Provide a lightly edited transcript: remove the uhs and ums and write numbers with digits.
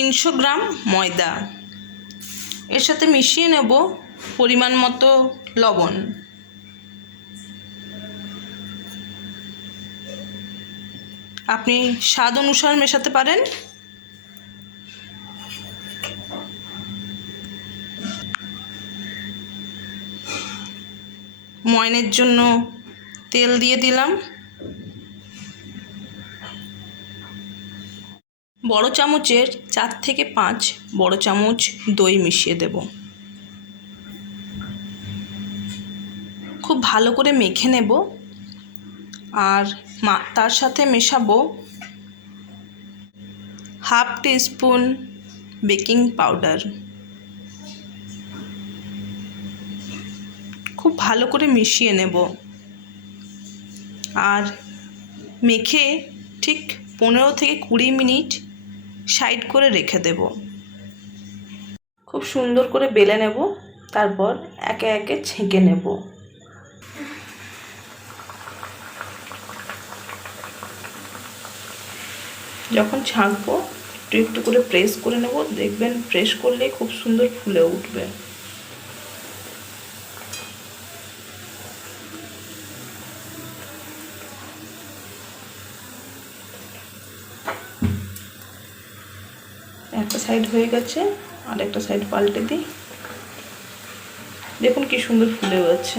300 গ্রাম ময়দা, এর সাথে মিশিয়ে নেব পরিমাণ মতো লবণ। আপনি স্বাদ অনুসারে মেশাতে পারেন। ময়নের জন্য তেল দিয়ে দিলাম। বড় চামচের 4 থেকে 5 বড় চামচ দই মিশিয়ে দেব। খুব ভালো করে মেখে নেব আর তার সাথে মেশাবো হাফ টিস্পুন বেকিং পাউডার। খুব ভালো করে মিশিয়ে নেব আর মেখে ঠিক 15 থেকে 20 মিনিট সাইড করে রেখে দেব। খুব সুন্দর করে বেলে নেব, তারপর একে একে ছেঁকে নেব। যখন ছাঁকবো একটু একটু করে প্রেস করে নেব, দেখবেন প্রেস করলে খুব সুন্দর ফুলে উঠবে। একটা সাইড হয়ে গেছে, আর একটা সাইড পাল্টে দিই। দেখুন কি সুন্দর ফুলে গেছে।